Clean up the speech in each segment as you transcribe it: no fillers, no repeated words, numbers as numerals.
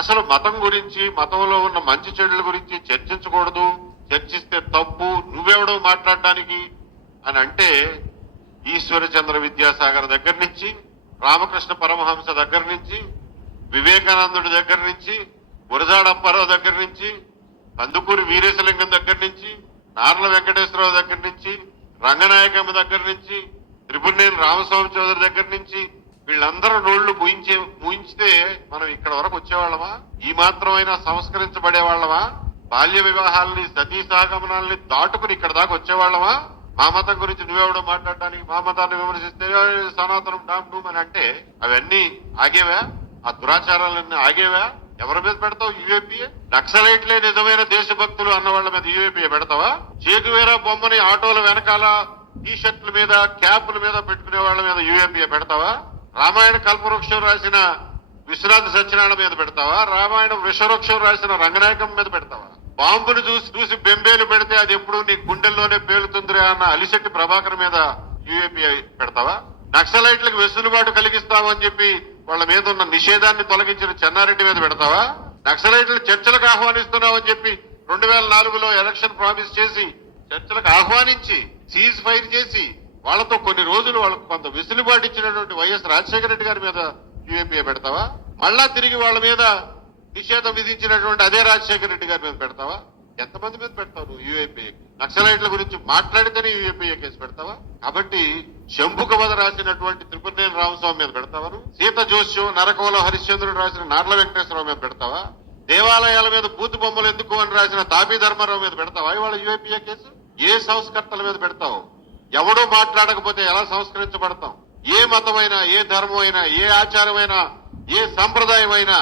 అసలు మతం గురించి, మతంలో ఉన్న మంచి చెడుల గురించి చర్చించకూడదు, చర్చిస్తే తప్పు, నువ్వెవడో మాట్లాడడానికి అని అంటే ఈశ్వరచంద్ర విద్యాసాగర్ దగ్గర నుంచి, రామకృష్ణ పరమహంస దగ్గర నుంచి, వివేకానందుడి దగ్గర నుంచి, గురజాడ అప్పారావు దగ్గర నుంచి, కందుకూరి వీరేశలింగం దగ్గర నుంచి, నార్ల వెంకటేశ్వరరావు దగ్గర నుంచి, రంగనాయకమ్మ దగ్గర నుంచి, త్రిపురనేని రామస్వామి చౌదరి దగ్గర నుంచి వీళ్ళందరూ నోళ్లు మూయించితే మనం ఇక్కడ వరకు వచ్చేవాళ్ళమా? ఈ మాత్రమైనా సంస్కరించబడే వాళ్ళమా? బాల్య వివాహాలని, సతీ సహగమనాల్ని దాటుకుని ఇక్కడ దాకా వచ్చేవాళ్ళమా? మా మతం గురించి నువ్వెవడో మాట్లాడడానికి, మా మతాన్ని విమర్శిస్తే సనాతనం డామ్ డూమ్ అని అంటే అవన్నీ ఆగేవా? ఆ దురాచారాలన్నీ ఆగేవా? ఎవరి మీద పెడతావు యూఏపీఏ? నక్సలైట్లే నిజమైన దేశభక్తులు అన్న వాళ్ళ మీద యూఏపీఏ పెడతావా? చేకువేరా బొమ్మని ఆటోల వెనకాల టీ షర్ట్ల మీద, క్యాపుల మీద పెట్టుకునే వాళ్ళ మీద యూఏపీఏ పెడతావా? రామాయణ కల్పవృక్షం రాసిన విశ్వనాథ సత్యనారాయణ మీద పెడతావా? రామాయణం విషవృక్షం రాసిన రంగనాయకం మీద పెడతావా? బాంబును చూసి బెంబేలు పెడితే అది ఎప్పుడు నీ గుండెల్లోనే పేలుతుందిరా అన్న అలిశెట్టి ప్రభాకర్ మీద యూఏపీఏ పెడతావా? నక్సలైట్లకు వెసులుబాటు కలిగిస్తామని చెప్పి వాళ్ళ మీద ఉన్న నిషేధాన్ని తొలగించిన చెన్నారెడ్డి మీద పెడతావా? నక్సలైట్లు చర్చలకు ఆహ్వానిస్తున్నామని చెప్పి 2004లో ఎలక్షన్ ప్రామిస్ చేసి చర్చలకు ఆహ్వానించి సీజ్ ఫైర్ చేసి వాళ్ళతో కొన్ని రోజులు వాళ్ళకు కొంత వెసులుబాటు ఇచ్చినటువంటి వైఎస్ రాజశేఖర రెడ్డి గారి మీద యూఏపీఏ పెడతావా? మళ్ళా తిరిగి వాళ్ళ మీద నిషేధం విధించినటువంటి అదే రాజశేఖర రెడ్డి గారి మీద పెడతావా? ఎంతమంది మీద పెడతావు నువ్వు యూఏపీఏ? నక్సలైట్ల గురించి మాట్లాడితేనే యూఏపీఏ కేసు పెడతావా? కాబట్టి శంభుక వధ రాసినటువంటి త్రిపురనేని రామస్వామి మీద పెడతావా? సీత జోస్యం, నరకోల హరిశ్చంద్రుడు రాసిన నార్ల వెంకటేశ్వరరావు మీద పెడతావా? దేవాలయాల మీద బూతు బొమ్మలు ఎందుకు అని రాసిన తాపీ ధర్మారావు మీద పెడతావా ఇవాళ యూఏపీఏ కేసు? ఏ సంస్కర్తల మీద పెడతావు? ఎవడో మాట్లాడకపోతే ఎలా సంస్కరించబడతాం? ఏ మతమైనా, ఏ ధర్మమైనా, ఏ ఆచారమైనా, ఏ సంప్రదాయమైనా,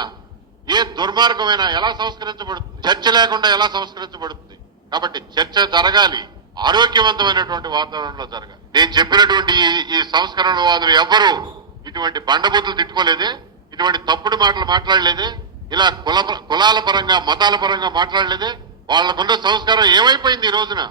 ఏ దుర్మార్గమైనా ఎలా సంస్కరించబడుతుంది? చర్చ లేకుండా ఎలా సంస్కరించబడుతుంది? కాబట్టి చర్చ జరగాలి, ఆరోగ్యవంతమైనటువంటి వాతావరణంలో జరగాలి. నేను చెప్పినటువంటి ఈ సంస్కరణవాదులు ఎవ్వరూ ఇటువంటి బండబూతులు తిట్టుకోలేదే, ఇటువంటి తప్పుడు మాటలు మాట్లాడలేదే, ఇలా కులాల పరంగా, మతాల పరంగా మాట్లాడలేదే. వాళ్ళకున్న సంస్కారం ఏమైపోయింది ఈ రోజున?